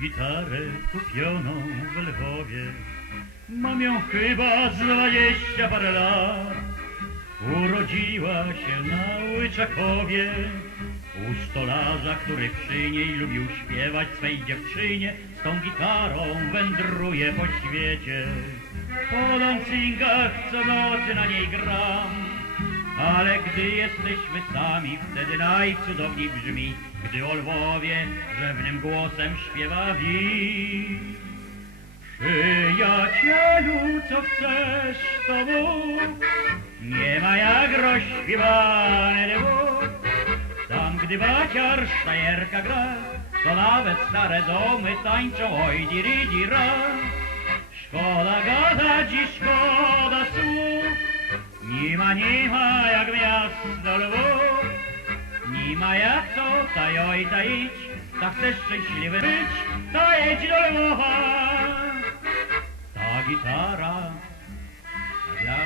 gitarę kupioną w Lwowie. Mam ją chyba dwadzieścia parę lat. Urodziła się na Łyczakowie u stolarza, który przy niej lubił śpiewać swej dziewczynie. Z tą gitarą wędruje po świecie. Po dancingach co nocy na niej gram. Ale gdy jesteśmy sami, wtedy najcudowniej brzmi, gdy o Lwowie rzewnym głosem śpiewa wieś. Przyjacielu, co chcesz, to mów, nie ma jak rozśpiewany dwóch. Tam, gdy baciar sztajerka gra, to nawet stare domy tańczą oj diri dira. Szkoda gadać i szkoda słów, nie ma, nie ma jak miasto Lwów, nie ma jak to tajoj taić, tak chcesz szczęśliwy być, to jedź do Lwowa. Ta gitara, ja,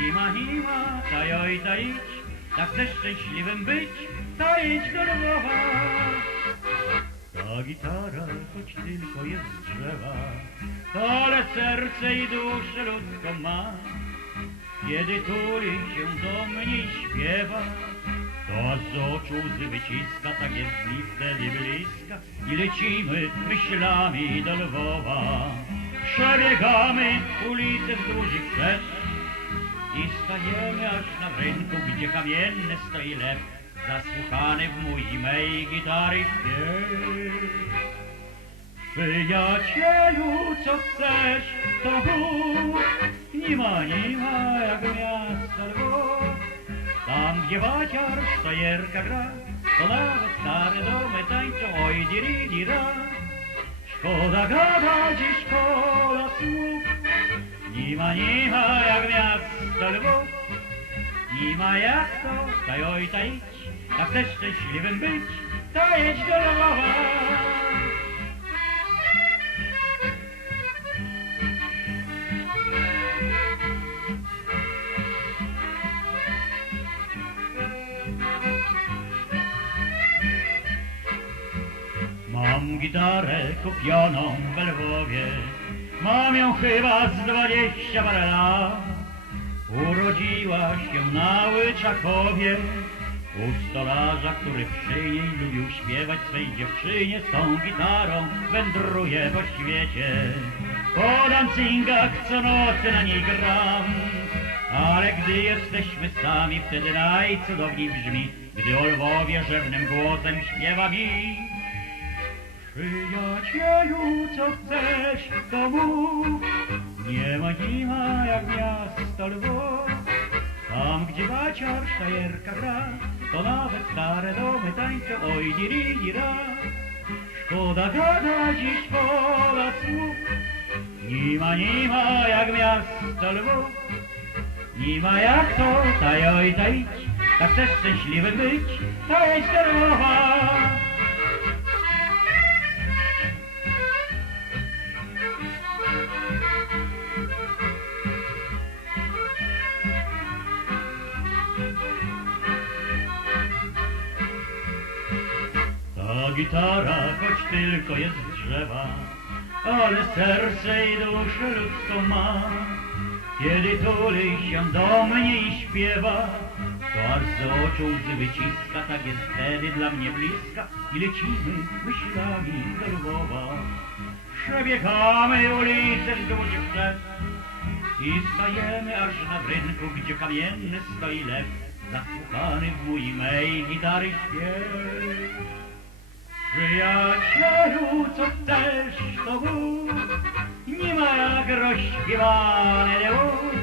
nie ma, nie ma tajoj taić, tak chcesz szczęśliwym być, to jedź do ta gitara, choć tylko jest drzewa, ale serce i duszę ludzką ma. Kiedy tuli się do mnie i śpiewa, to z oczu łzy wyciska, tak jest mi wtedy bliska i lecimy myślami do Lwowa. Przebiegamy ulicę wzdłuż i wszerz i stajemy aż na rynku, gdzie kamienny stoi lew, zasłuchany w mój i mej gitary śpiew. Przyjacielu, co chcesz, to mów, nie ma, nie ma jak miasta Lwów. Tam, gdzie waciar, sztajerka gra, to nawet stare domy tańczą, oj diri dira. Szkoda gadać i szkoda słów, nie ma, nie ma jak miasta Lwów. Nie ma jak to, taj oj, idź, tak chcesz szczęśliwym być, to jedź do Lwowa. Mam gitarę kupioną w Lwowie, mam ją chyba z dwadzieścia parę lat. Urodziła się na Łyczakowie, u stolarza, który przy niej lubił śpiewać swej dziewczynie. Z tą gitarą wędruje po świecie. Po dancingach co nocy na niej gram, ale gdy jesteśmy sami, wtedy najcudowniej brzmi, gdy o Lwowie rzewnym głosem śpiewa mi. Przyjacielu, co chcesz, to mów, nie ma, nie ma jak miasto Lwów. Tam, gdzie baciar sztajerka gra, to nawet stare domy tańczą, oj diri dira. Szkoda gadać i szkoda słów, nie ma, nie ma jak miasto Lwów. Nie ma jak to, taj oj, ta idź, tak chcesz szczęśliwym być, to do Ta gitara, choć tylko jest drzewa, ale serce i duszę ludzką ma. Kiedy tuli się do mnie i śpiewa, to aż z oczu łzy wyciska, tak jest wtedy dla mnie bliska i lecimy myślami do Lwowa. Przebiegamy ulicę wzdłuż wszerz i stajemy aż na rynku, gdzie kamienny stoi lew, zasłuchany w mój mej gitary śpiew. Przyjacielu, co chcesz, to mów, nie ma jak rozśpiewany dwóch.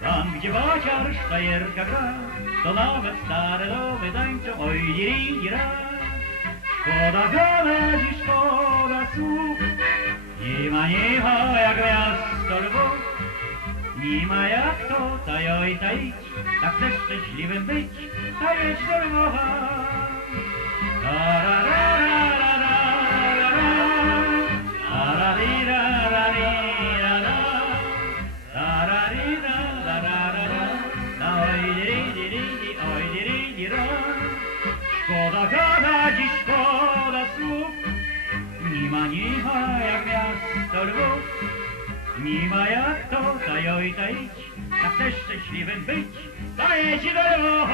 Tam, gdzie baciar sztajerka gra, to nawet stare domy tańczą, oj diri dira. Szkoda gadać i szkoda słów, nie ma, nie ma jak miasto Lwów. Nie ma jak to, taj oj, ta idź, tak chcesz szczęśliwym być, to jedź do Lwowa. Raz. Szkoda gada, dziś szkoda słów, nie ma, nie ma jak miasto Lwów. Nie ma jak to, tajoj, taić, jak chcesz szczęśliwym być, daję ci do.